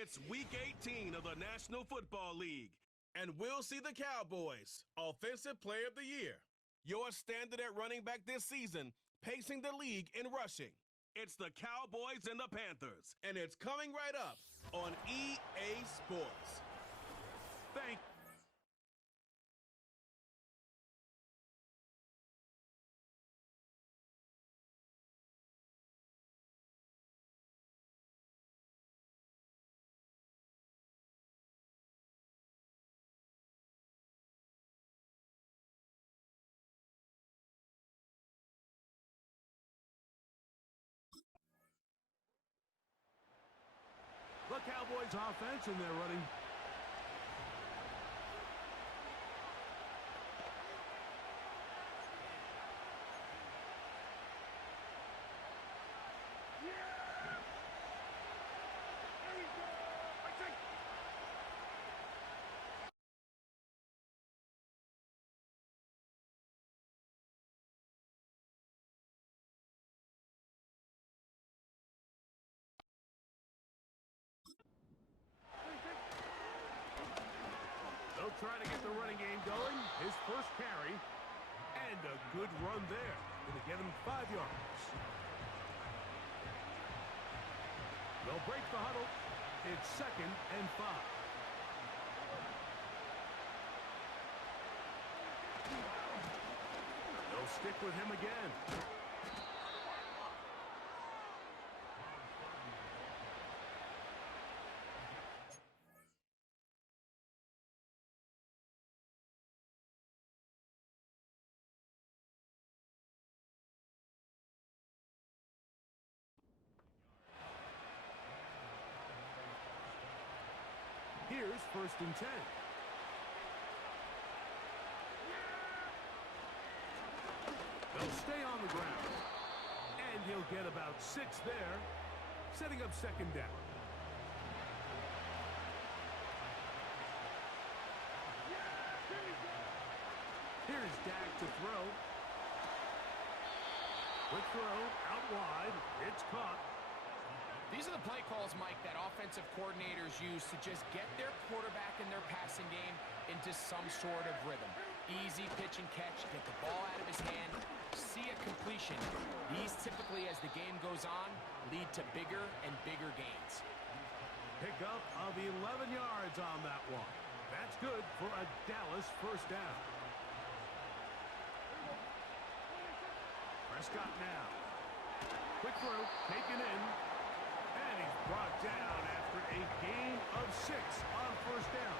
It's Week 18 of the National Football League, and we'll see the Cowboys Offensive Player of the Year. Your standard at running back this season, pacing the league in rushing. It's the Cowboys and the Panthers, and it's coming right up on EA Sports. Thank you. The Cowboys offense, and they're running. They'll try to get the running game going. His first carry. And a good run there. Going to get him 5 yards. They'll break the huddle. It's 2nd and 5. They'll stick with him again. Here's 1st and 10. They'll stay on the ground. And he'll get about 6 there, setting up 2nd down. Here's Dak to throw. Quick throw, out wide. It's caught. These are the play calls, Mike, that offensive coordinators use to just get their quarterback and their passing game into some sort of rhythm. Easy pitch and catch, get the ball out of his hand, see a completion. These typically, as the game goes on, lead to bigger and bigger gains. Pickup of 11 yards on that one. That's good for a Dallas 1st down. Prescott now. Quick throw, taken in. And he's brought down after a gain of 6 on 1st down.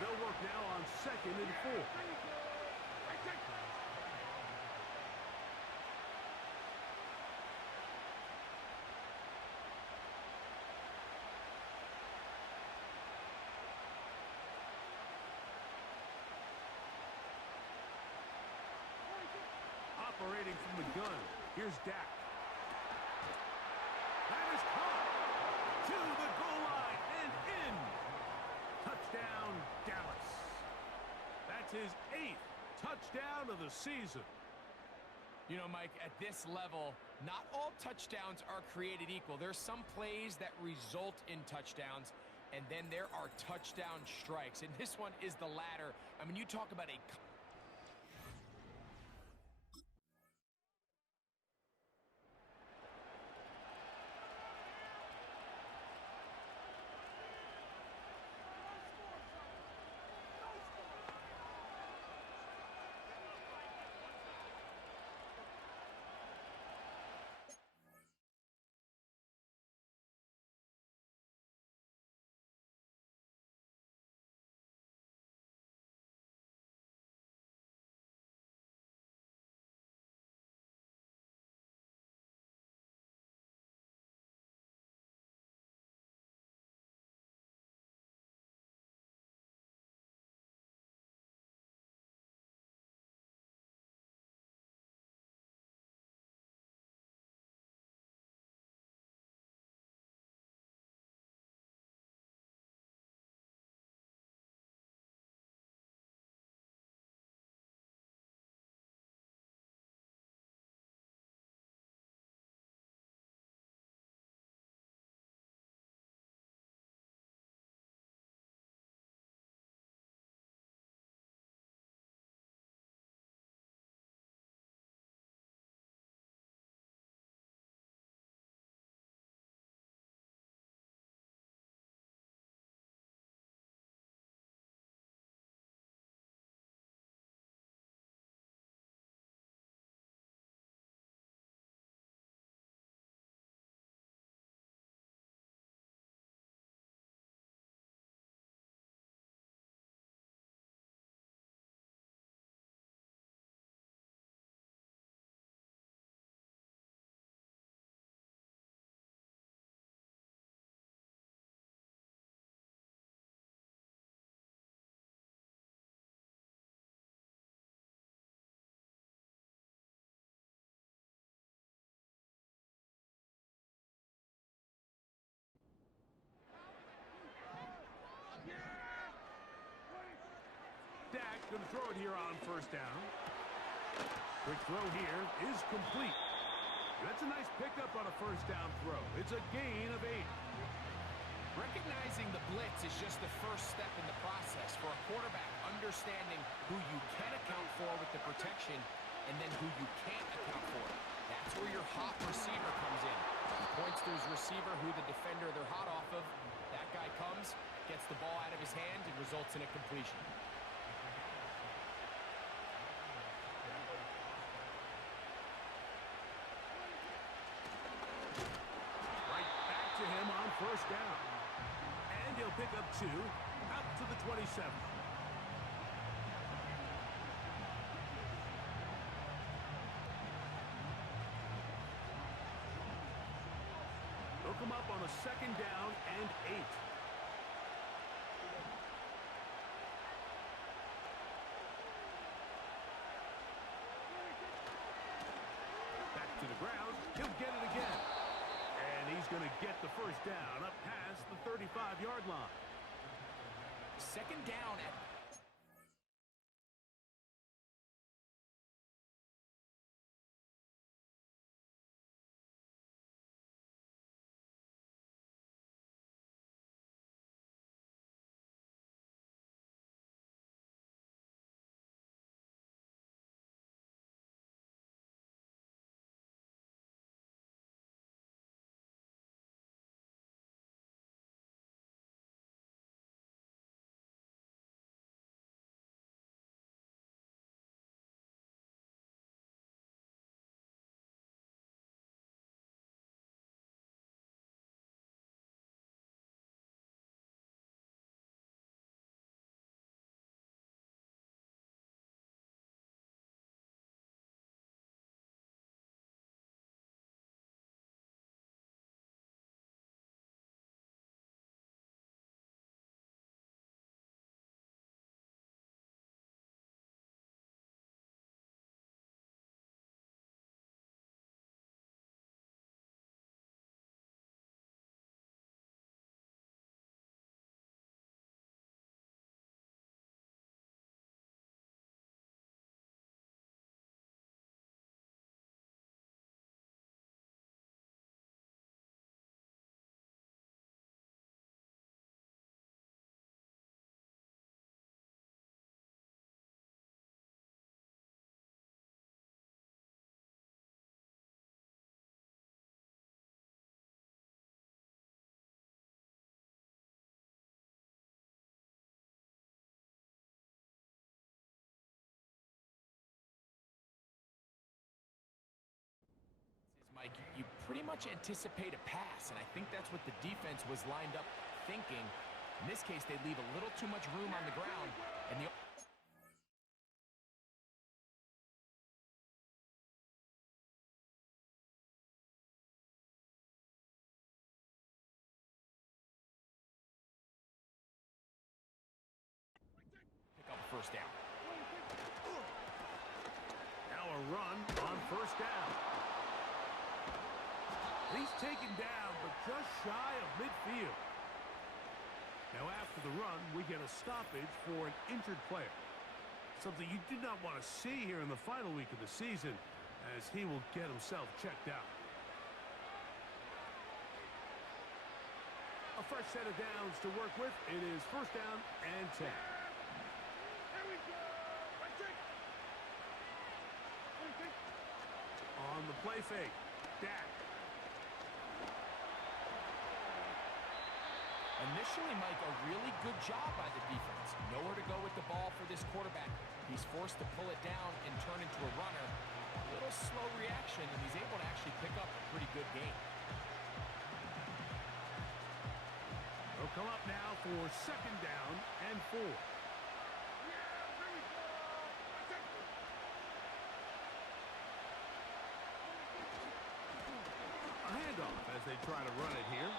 They'll work now on 2nd and 4. Operating from the gun, here's Dak. That is caught to the goal line and in. Touchdown, Dallas. That's his 8th touchdown of the season. You know, Mike, at this level, not all touchdowns are created equal. There's some plays that result in touchdowns, and then there are touchdown strikes. And this one is the latter. I mean, you talk about a going to throw it here on first down. Quick throw here is complete. That's a nice pickup on a first down throw. It's a gain of 8. Recognizing the blitz is just the first step in the process for a quarterback, understanding who you can account for with the protection and then who you can't account for. That's where your hot receiver comes in. He points to his receiver who the defender they're hot off of. That guy comes, gets the ball out of his hand, and results in a completion. Right back to him on first down. And he'll pick up 2 out to the 27. They'll come up on a second down and 8. Back to the ground. He'll get it again. And he's going to get the first down up past the 35-yard line. Second down at... Mike, you pretty much anticipate a pass, and I think that's what the defense was lined up thinking. In this case, they leave a little too much room on the ground, and the... pick up a first down. Now a run on first down. He's taken down, but just shy of midfield. Now after the run, we get a stoppage for an injured player. Something you did not want to see here in the final week of the season, as he will get himself checked out. A fresh set of downs to work with. It is first down and 10. On the play fake, Dak. Initially, Mike, a really good job by the defense. Nowhere to go with the ball for this quarterback. He's forced to pull it down and turn into a runner. A little slow reaction, and he's able to actually pick up a pretty good game. They'll come up now for second down and 4. A handoff as they try to run it here.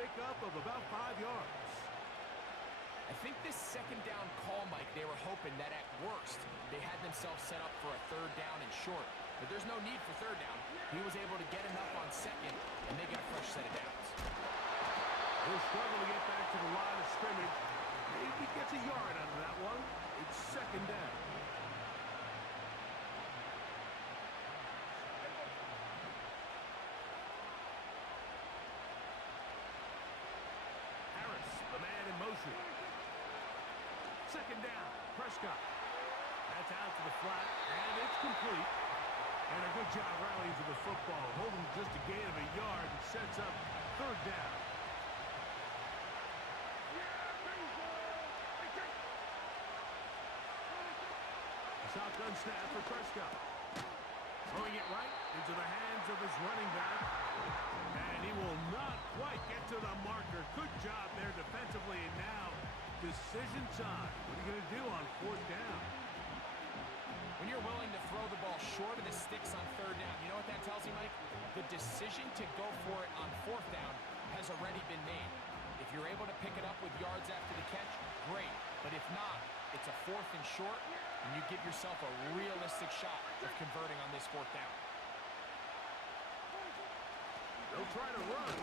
pickup of about 5 yards. I think this second down call, Mike, they were hoping that at worst they had themselves set up for a third down and short. But there's no need for third down. He was able to get enough on second, and they get a fresh set of downs. He'll struggle to get back to the line of scrimmage. Maybe gets a yard out of that one. It's second down. Harris, the man in motion. Second down, Prescott. That's out to the flat, and it's complete. And a good job rallying to the football, holding just a gain of a yard and sets up third down. A shotgun snap for Prescott. Throwing it right into the hands of his running back. And he will not quite get to the marker. Good job there defensively, and now decision time. What are you going to do on fourth down? When you're willing to throw the ball short of the sticks on third down, you know what that tells you, Mike? The decision to go for it on fourth down has already been made. If you're able to pick it up with yards after the catch, great. But if not, it's a fourth and short, and you give yourself a realistic shot of converting on this fourth down. They'll try to run.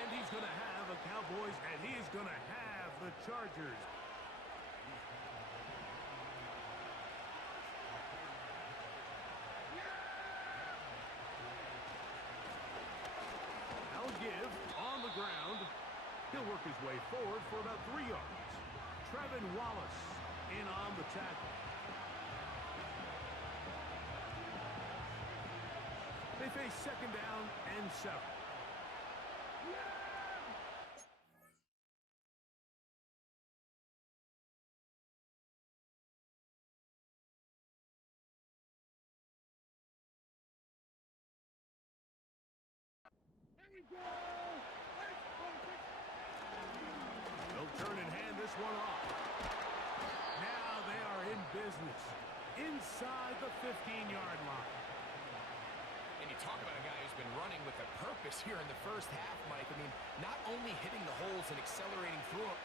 And he's going to have a Cowboys, and he's going to have the Chargers. Give on the ground. He'll work his way forward for about 3 yards. Trevin Wallace in on the tackle. They face second down and 7. They'll turn and hand this one off. Now they are in business inside the 15-yard line. And you talk about a guy who's been running with a purpose here in the first half, Mike. I mean, not only hitting the holes and accelerating through them,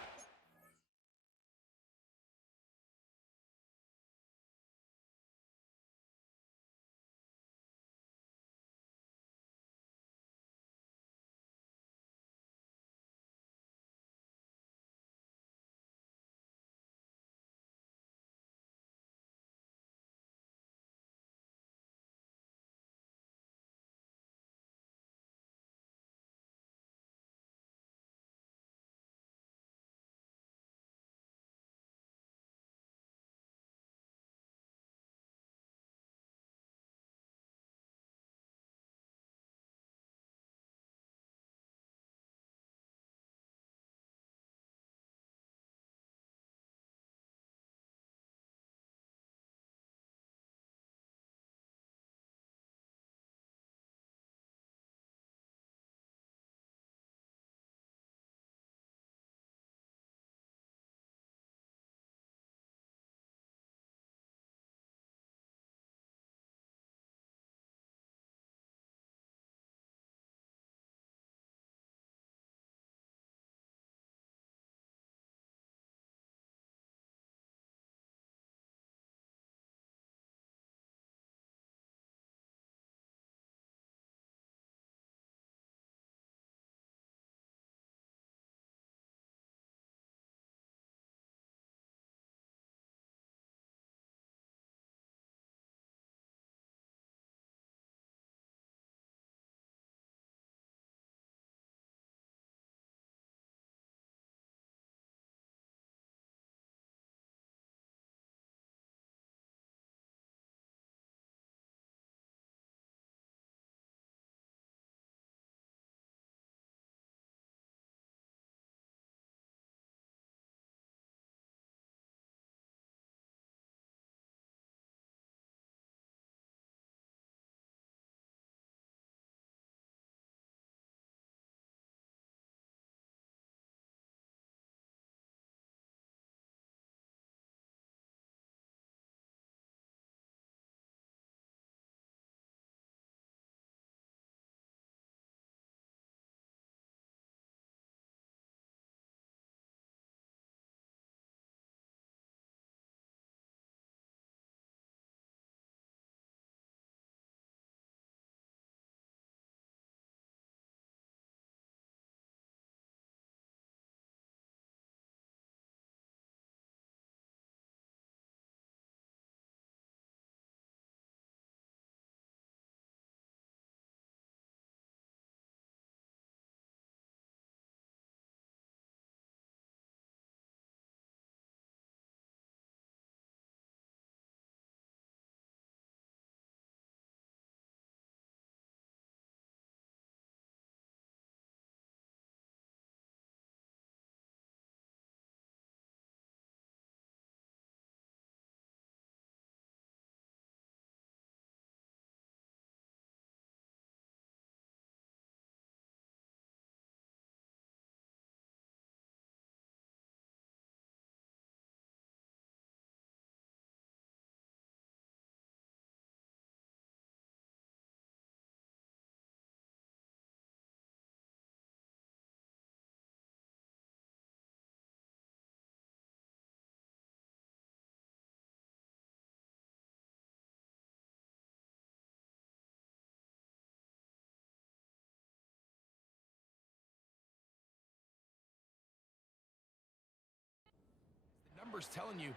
numbers telling you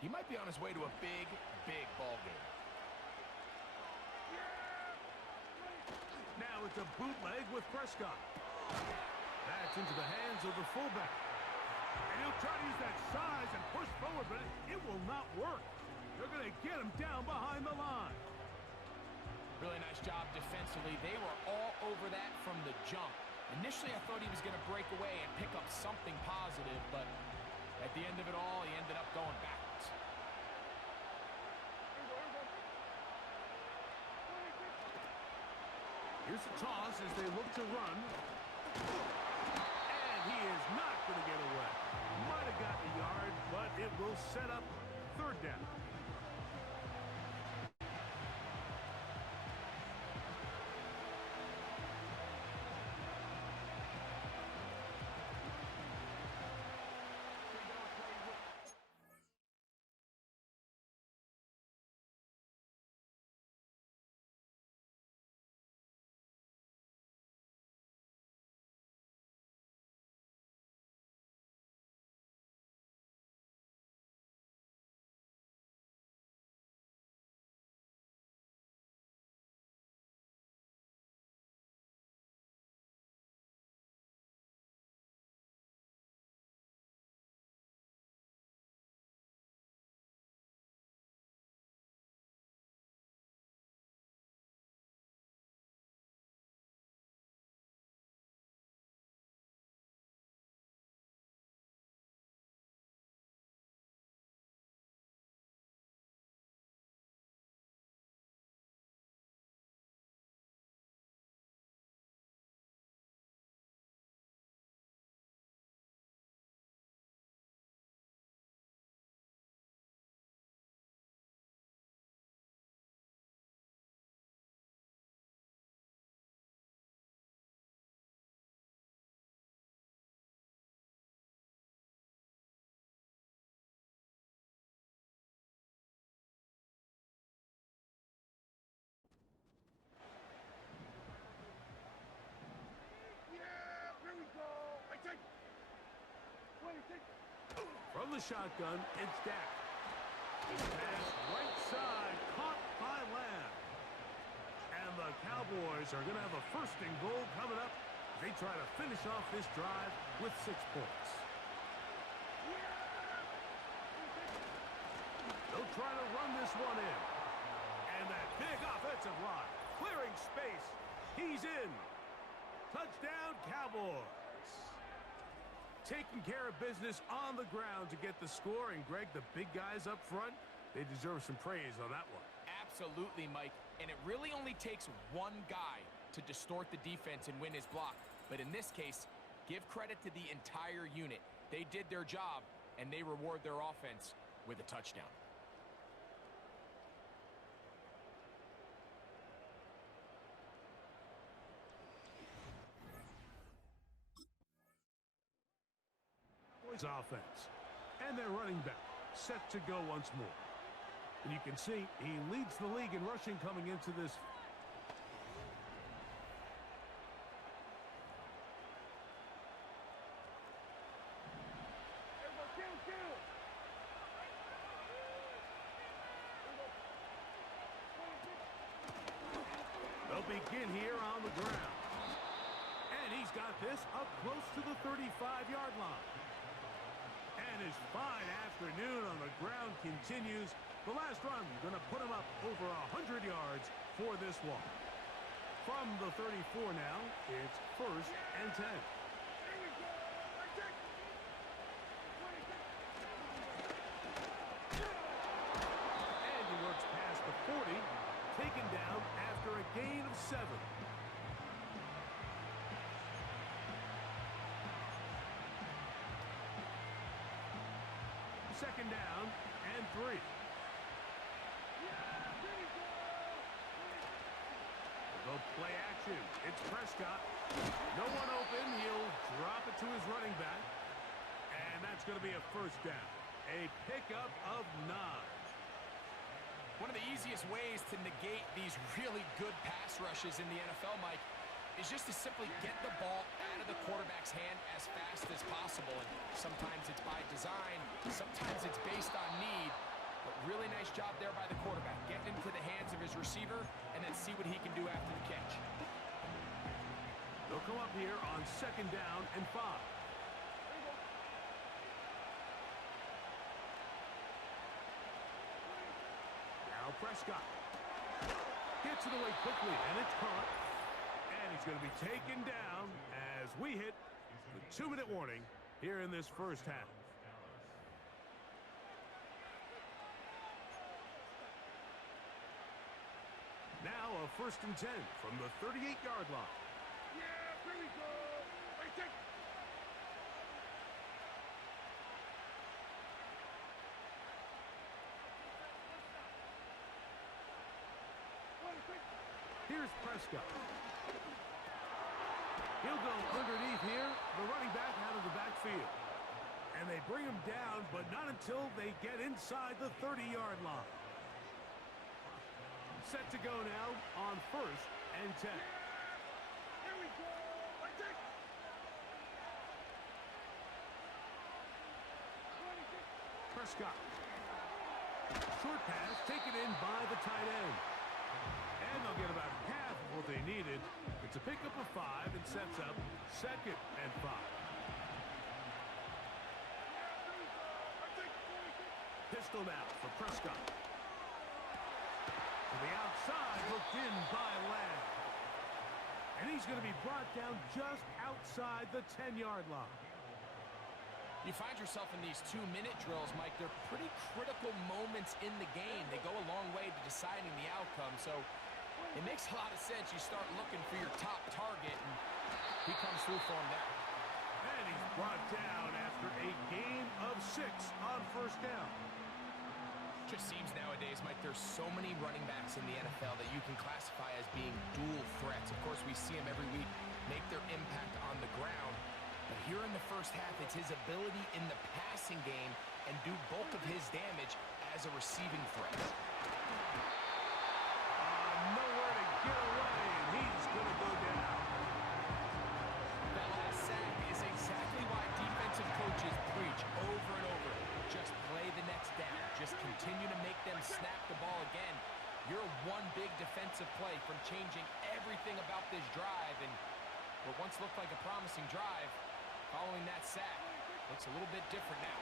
he might be on his way to a big, big ball game. Now it's a bootleg with Prescott. That's into the hands of the fullback. And he'll try to use that size and push forward, but it will not work. They're going to get him down behind the line. Really nice job defensively. They were all over that from the jump. Initially, I thought he was going to break away and pick up something positive, but at the end of it all, he ended up going backwards. Here's the toss as they look to run. And he is not going to get away. Might have gotten a yard, but it will set up third down. From the shotgun, it's Dak. Pass right side, caught by Lamb. And the Cowboys are going to have a first and goal coming up. They try to finish off this drive with 6 points. They'll try to run this one in. And that big offensive line, clearing space. He's in. Touchdown, Cowboys. Taking care of business on the ground to get the score. And, Greg, the big guys up front, they deserve some praise on that one. Absolutely, Mike. And it really only takes one guy to distort the defense and win his block. But in this case, give credit to the entire unit. They did their job, and they reward their offense with a touchdown. Offense, and their running back set to go once more. And you can see he leads the league in rushing coming into this. They'll begin here on the ground, and he's got this up close to the 35-yard line. And his fine afternoon on the ground continues. The last run going to put him up over 100 yards for this one. From the 34 now, it's 1st and 10. And he works past the 40, taken down after a gain of 7. Second down and 3. Go play action. It's Prescott. No one open. He'll drop it to his running back. And that's going to be a first down. A pickup of 9. One of the easiest ways to negate these really good pass rushes in the NFL, Mike, is just to simply get the ball out of the quarterback's hand as fast as possible. And Sometimes it's by design. Sometimes it's based on need. But really nice job there by the quarterback, getting into the hands of his receiver and then see what he can do after the catch. They'll come up here on 2nd down and 5. Now Prescott gets it away quickly, and it's caught. And he's going to be taken down as we hit the 2-minute warning here in this first half. Now a 1st and 10 from the 38-yard line. Yeah, here we go. Right there. Here's Prescott. He'll go underneath here. The running back out of the backfield. And they bring him down, but not until they get inside the 30-yard line. Set to go now on 1st and 10. Here we go. Right there. Prescott. Short pass taken in by the tight end. And they'll get about half of what they needed. It's a pickup of 5 and sets up 2nd and 5. Pistol now for Prescott. To the outside, hooked in by Lamb. And he's going to be brought down just outside the 10-yard line. You find yourself in these 2-minute drills, Mike. They're pretty critical moments in the game. They go a long way to deciding the outcome. So it makes a lot of sense. You start looking for your top target, and he comes through for him there. And he's brought down after a gain of 6 on 1st down. Just seems nowadays, Mike, there's so many running backs in the NFL that you can classify as being dual threats. Of course, we see them every week make their impact on the ground. But here in the first half, it's his ability in the passing game and do bulk of his damage as a receiving threat. Nowhere to get away, and he's going to go down. That last sack is exactly why defensive coaches preach over and over. Just play the next down. Just continue to make them snap the ball again. You're one big defensive play from changing everything about this drive, and what once looked like a promising drive, following that sack, looks a little bit different now.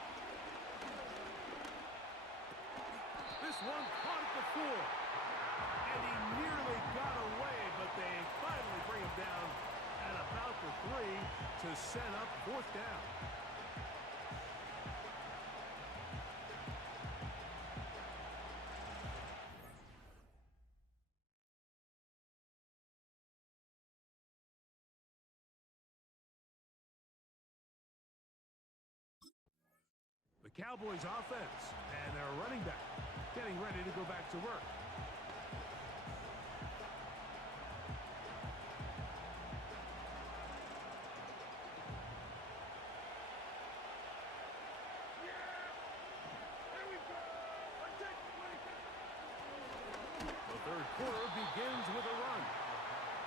This one caught at the 4, and he nearly got away, but they finally bring him down at about the 3 to set up 4th down. The Cowboys offense and their running back getting ready to go back to work. The 3rd quarter begins with a run.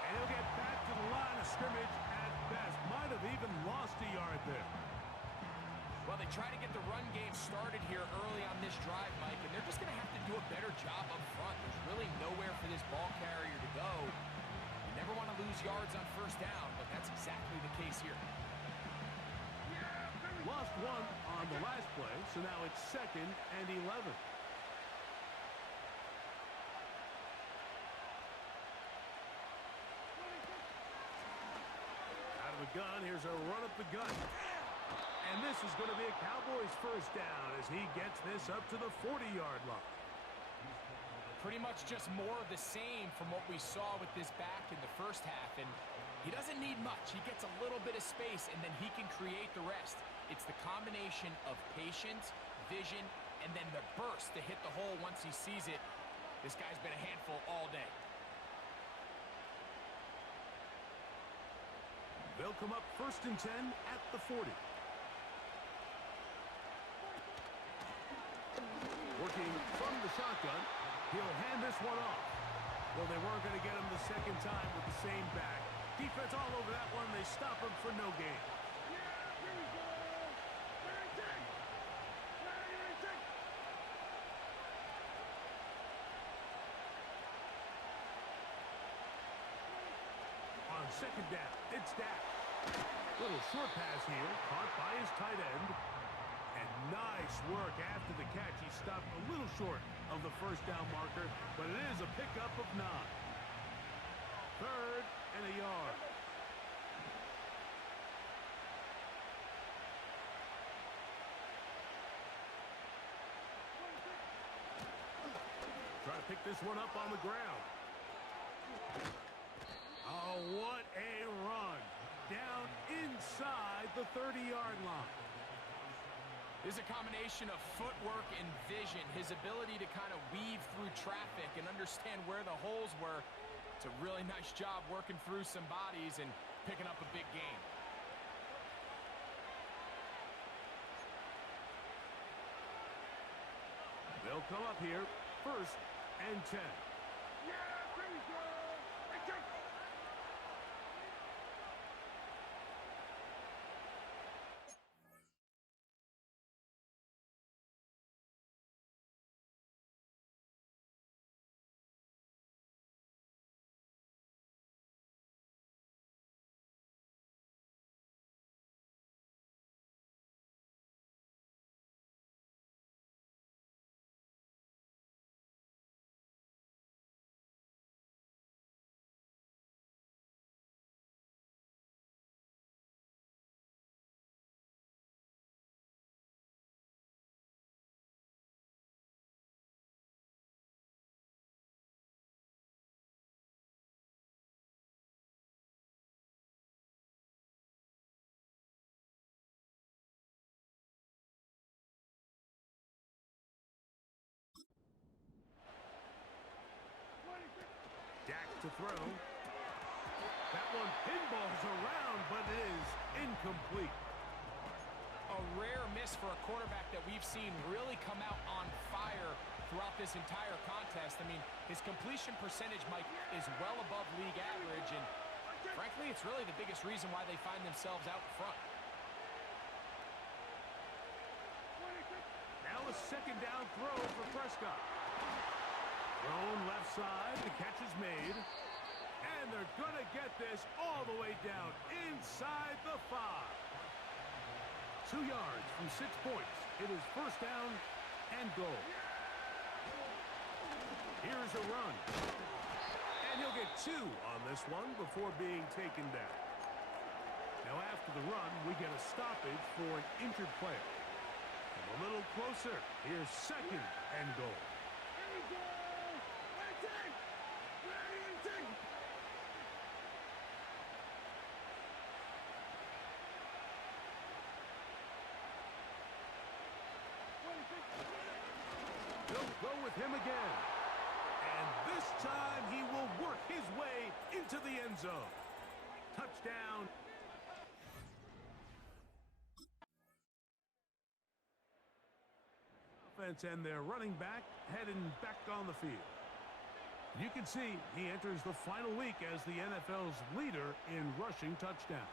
And he'll get back to the line of scrimmage at best. Might have even lost a yard there. Well, they try to get the run game started here early on this drive, Mike, and they're just going to have to do a better job up front. There's really nowhere for this ball carrier to go. You never want to lose yards on 1st down, but that's exactly the case here. Lost 1 on the last play, so now it's 2nd and 11. Out of the gun, here's a run up the gut. And this is going to be a Cowboys 1st down as he gets this up to the 40-yard line. Pretty much just more of the same from what we saw with this back in the first half. And he doesn't need much. He gets a little bit of space, and then he can create the rest. It's the combination of patience, vision, and then the burst to hit the hole once he sees it. This guy's been a handful all day. They'll come up 1st and 10 at the 40. Working from the shotgun, he'll hand this one off. Well, they weren't going to get him the 2nd time with the same back. Defense all over that one. They stop him for no gain. second down. It's Dak. Little short pass here, caught by his tight end. And nice work after the catch. He stopped a little short of the first down marker, but it is a pickup of 9. 3rd and a yard. Try to pick this one up on the ground. Oh, what a run. Down inside the 30-yard line. There's a combination of footwork and vision, his ability to kind of weave through traffic and understand where the holes were. It's a really nice job working through some bodies and picking up a big gain. They'll come up here, 1st and 10. Yeah, here we go. I take it. Dak to throw. That one pinballs around, but it is incomplete. A rare miss for a quarterback that we've seen really come out on fire throughout this entire contest. I mean, his completion percentage, Mike, is well above league average, and frankly, it's really the biggest reason why they find themselves out front. Now a second down throw for Prescott. Thrown left side, the catch is made. And they're going to get this all the way down inside the 5. 2 yards from 6 points. It is 1st down and goal. Here's a run. And he'll get 2 on this one before being taken down. Now after the run, we get a stoppage for an injured player. And a little closer. Here's 2nd and goal. Here we go. I take. Ready and take. They'll go with him again. And this time he will work his way into the end zone. Touchdown. Offense and their running back heading back on the field. You can see he enters the final week as the NFL's leader in rushing touchdowns.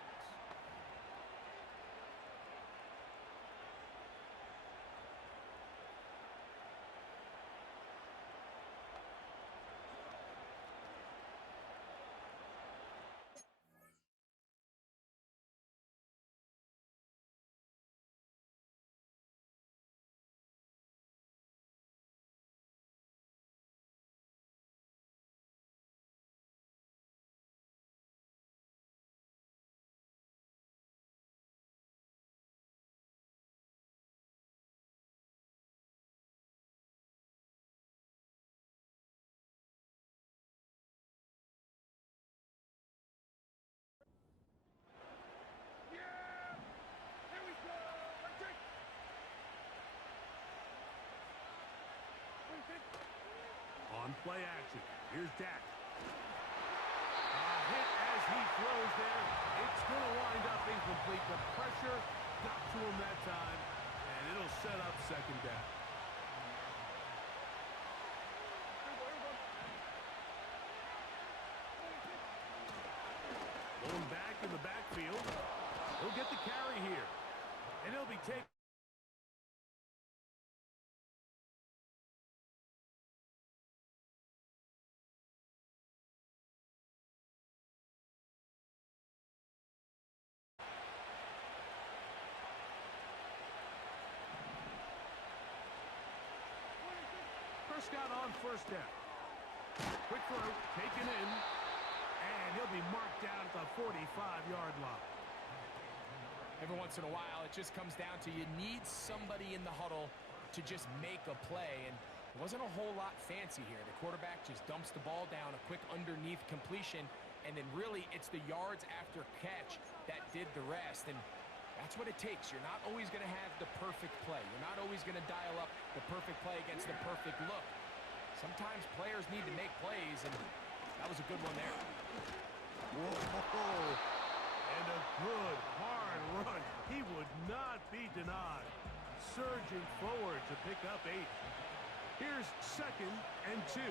On play action. Here's Dak. A hit as he throws there. It's going to wind up incomplete. The pressure got to him that time, and it'll set up 2nd down. Going back in the backfield. He'll get the carry here, and he'll be taken. Prescott on first down. Quick throw, taken in, and he'll be marked down at the 45-yard line. Every once in a while, it just comes down to you need somebody in the huddle to just make a play, and it wasn't a whole lot fancy here. The quarterback just dumps the ball down, a quick underneath completion, and then really it's the yards after catch that did the rest, and that's what it takes. You're not always going to have the perfect play. You're not always going to dial up the perfect play against the perfect look. Sometimes players need to make plays, and that was a good one there. Whoa! And a good, hard run. He would not be denied. Surging forward to pick up 8. Here's 2nd and 2.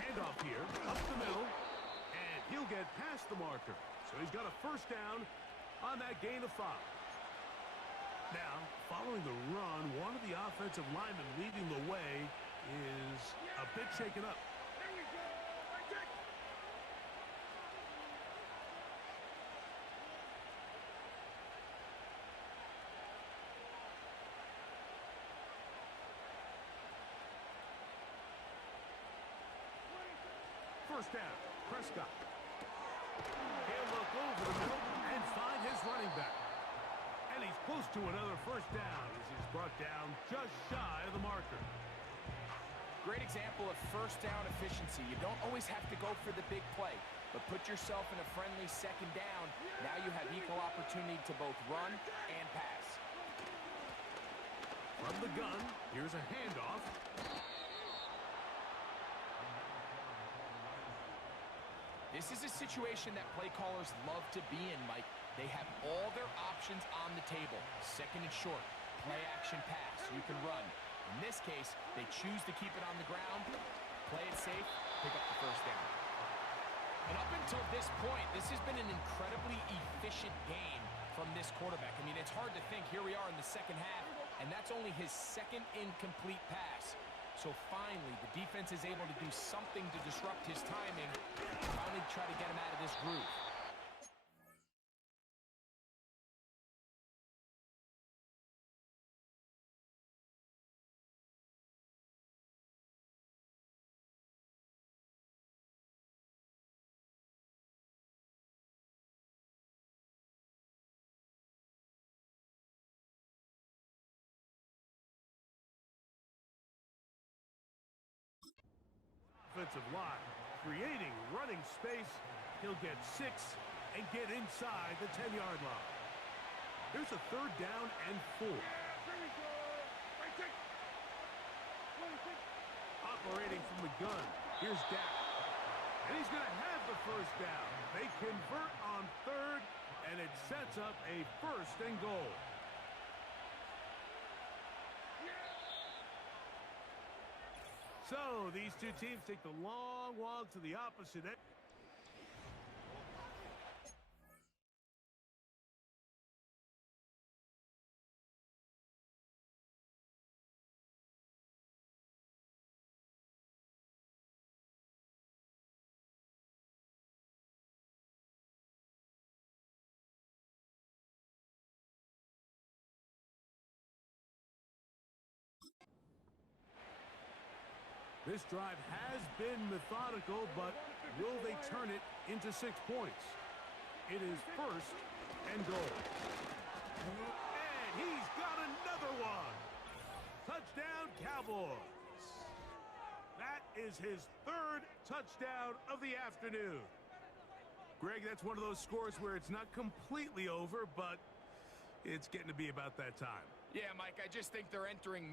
Handoff here, up the middle, and he'll get past the marker. So he's got a first down on that gain of 5. Now, following the run, one of the offensive linemen leading the way is a bit shaken up. Here we go. Right there. First down, Prescott. He'll look over the middle and find his running back. And he's close to another first down as he's brought down just shy of the marker. Great example of first down efficiency. You don't always have to go for the big play, but put yourself in a friendly second down. Now you have equal opportunity to both run and pass. From the gun, here's a handoff. This is a situation that play callers love to be in, Mike. They have all their options on the table. Second and short, play action pass, you can run. In this case, they choose to keep it on the ground, play it safe, pick up the first down. And up until this point, this has been an incredibly efficient game from this quarterback. I mean, it's hard to think here we are in the second half, and that's only his second incomplete pass. So finally, the defense is able to do something to disrupt his timing, finally try to get him out of this groove. Offensive line, creating running space. He'll get 6 and get inside the 10-yard line. Here's a third down and 4. Here we go. Right there. Operating from the gun, here's Dak. And he's going to have the first down. They convert on third, and it sets up a first and goal. So these two teams take the long walk to the opposite end. This drive has been methodical, but will they turn it into 6 points? It is first and goal. And he's got another one. Touchdown, Cowboys. That is his 3rd touchdown of the afternoon. Greg, that's one of those scores where it's not completely over, but it's getting to be about that time. Yeah, Mike, I just think they're entering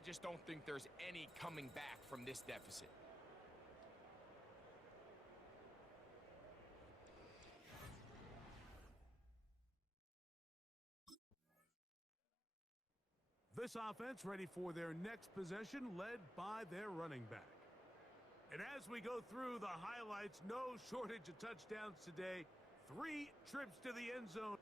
I just don't think there's any coming back from this deficit. This offense ready for their next possession, led by their running back. And as we go through the highlights, no shortage of touchdowns today. 3 trips to the end zone.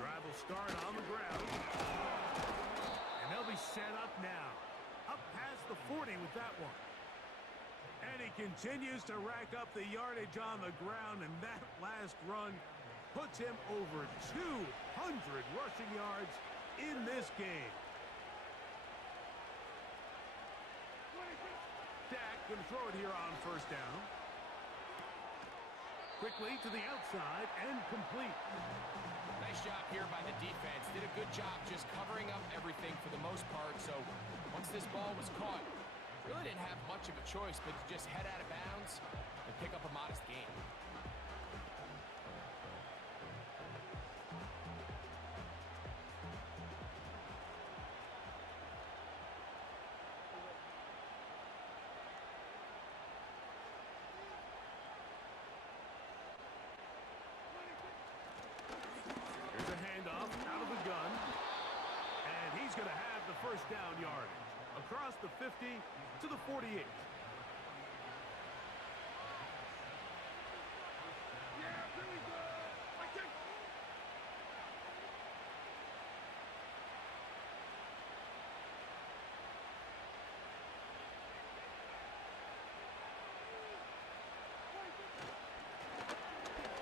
Drive will start on the ground. And they'll be set up now. Up past the 40 with that one. And he continues to rack up the yardage on the ground, and that last run puts him over 200 rushing yards in this game. Dak going to throw it here on first down. Quickly to the outside and complete. Nice job here by the defense. Did a good job just covering up everything for the most part. So once this ball was caught, really didn't have much of a choice but to just head out of bounds and pick up a modest gain. Here's a handoff out of the gun. And he's going to have the first down yardage. Across the 50 to the 48. Yeah, here we go. I think.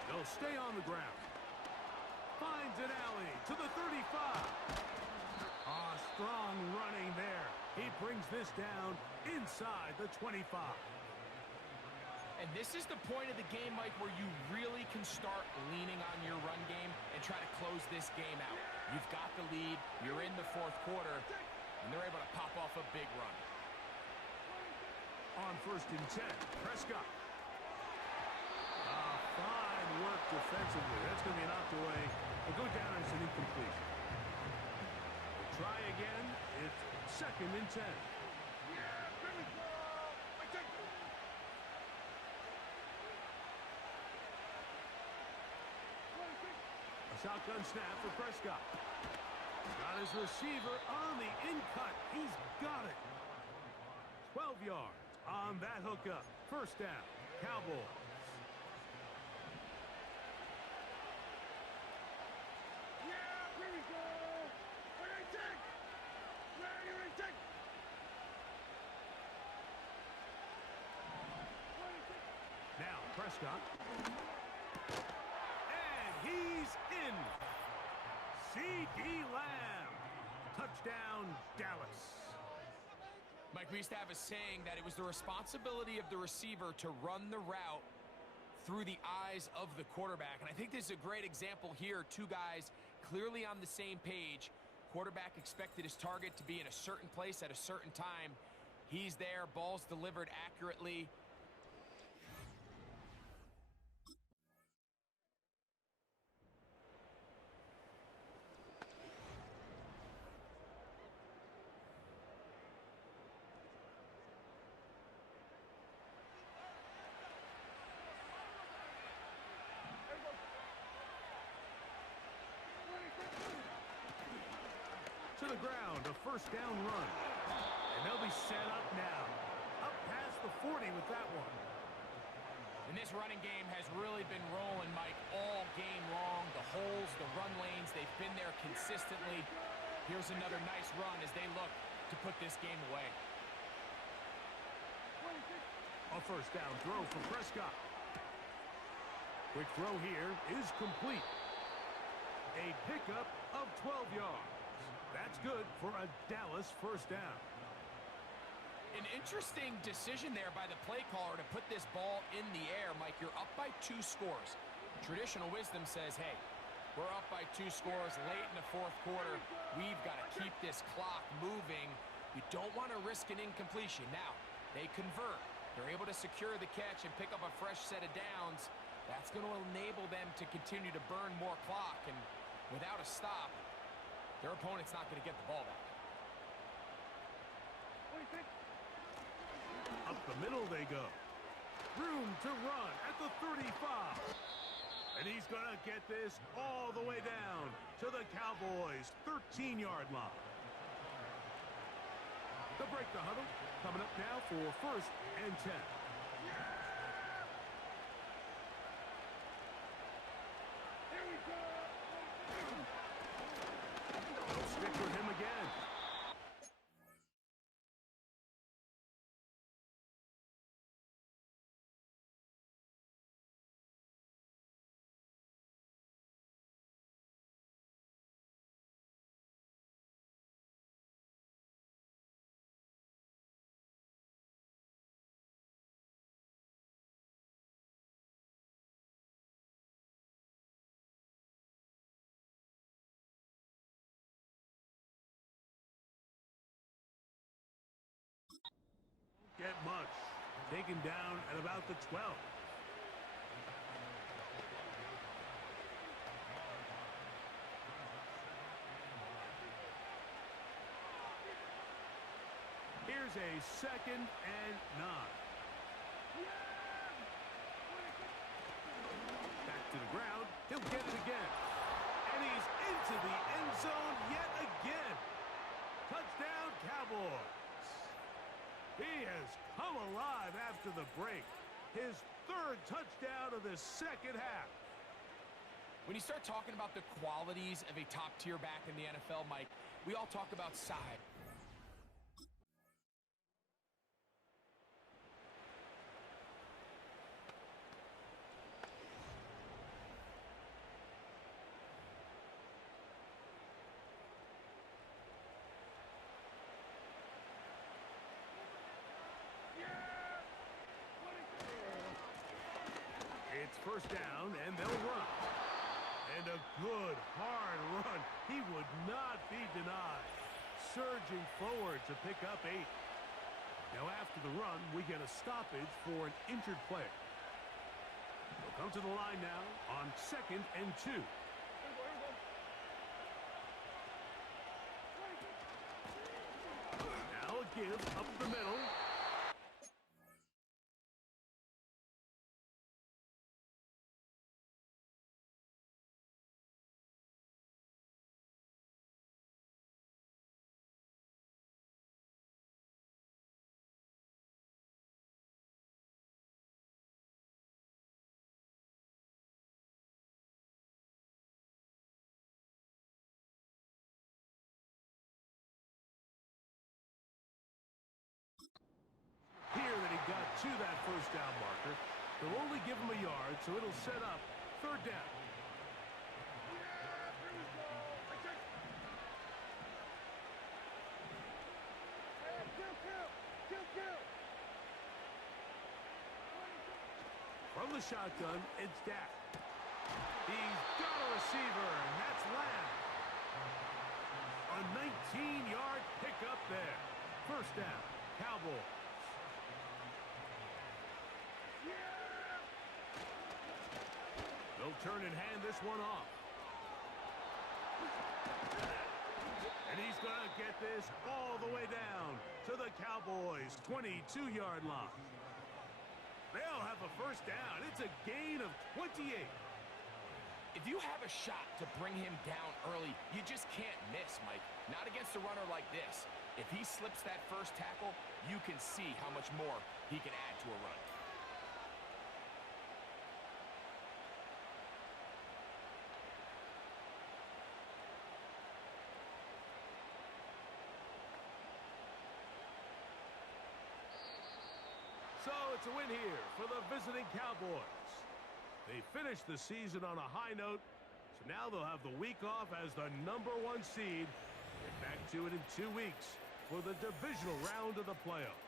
They'll stay on the ground. Finds an alley to the 35. Strong running there. He brings this down inside the 25. And this is the point of the game, Mike, where you really can start leaning on your run game and try to close this game out. You've got the lead, you're in the fourth quarter, and they're able to pop off a big run. On first and 10, Prescott. Fine work defensively. That's going to be knocked away. We'll go down as an incomplete. Try again. It's second and 10. Yeah, here we go. I think. A shotgun snap for Prescott. Got his receiver on the in-cut. He's got it. 12 yards on that hookup. First down, Cowboys. Yeah, here we go. What I think. Where you think? Now Prescott. And he's in. C.D. Lamb. Touchdown, Dallas. Mike, we used to have a saying that it was the responsibility of the receiver to run the route through the eyes of the quarterback. And I think this is a great example here. Two guys clearly on the same page. Quarterback expected his target to be in a certain place at a certain time. He's there, ball's delivered accurately. To the ground, a first down run. And they'll be set up now. Up past the 40 with that one. And this running game has really been rolling, Mike, all game long. The holes, the run lanes, they've been there consistently. Here's another nice run as they look to put this game away. A first down throw for Prescott. Quick throw here is complete. A pickup of 12 yards. That's good for a Dallas first down. An interesting decision there by the play caller to put this ball in the air. Mike, you're up by 2 scores. Traditional wisdom says, hey, we're up by 2 scores late in the fourth quarter. We've got to keep this clock moving. You don't want to risk an incompletion. Now, they convert. They're able to secure the catch and pick up a fresh set of downs. That's going to enable them to continue to burn more clock. And without a stop, their opponent's not going to get the ball back. Up the middle they go. Room to run at the 35. And he's going to get this all the way down to the Cowboys' 13-yard line. To break the huddle, coming up now for 1st and 10. Here we go. They'll stick with him again. Get much. Taken down at about the 12. Here's a 2nd and 9. Back to the ground. He'll get it again. And he's into the end zone yet again. Touchdown, Cowboys. He has come alive after the break. His 3rd touchdown of the second half. When you start talking about the qualities of a top-tier back in the NFL, Mike, we all talk about size. It's first down, and they'll run. And a good, hard run. He would not be denied. Surging forward to pick up 8. Now after the run, we get a stoppage for an injured player. They'll come to the line now on 2nd and 2. Now a give up the middle. Here that he got to that first down marker. They'll only give him a yard, so it'll set up 3rd down. From the shotgun, it's Dak. He's got a receiver, and that's Lamb. A 19-yard pickup there. First down, Cowboys. They'll turn and hand this one off. And he's going to get this all the way down to the Cowboys' 22-yard line. They'll have a first down. It's a gain of 28. If you have a shot to bring him down early, you just can't miss, Mike. Not against against a runner like this, if he slips that first tackle, you can see how much more he can add to a run. So it's a win here for the visiting Cowboys. They finished the season on a high note, so now they'll have the week off as the #1 seed. Get back to it in 2 weeks for the divisional round of the playoffs.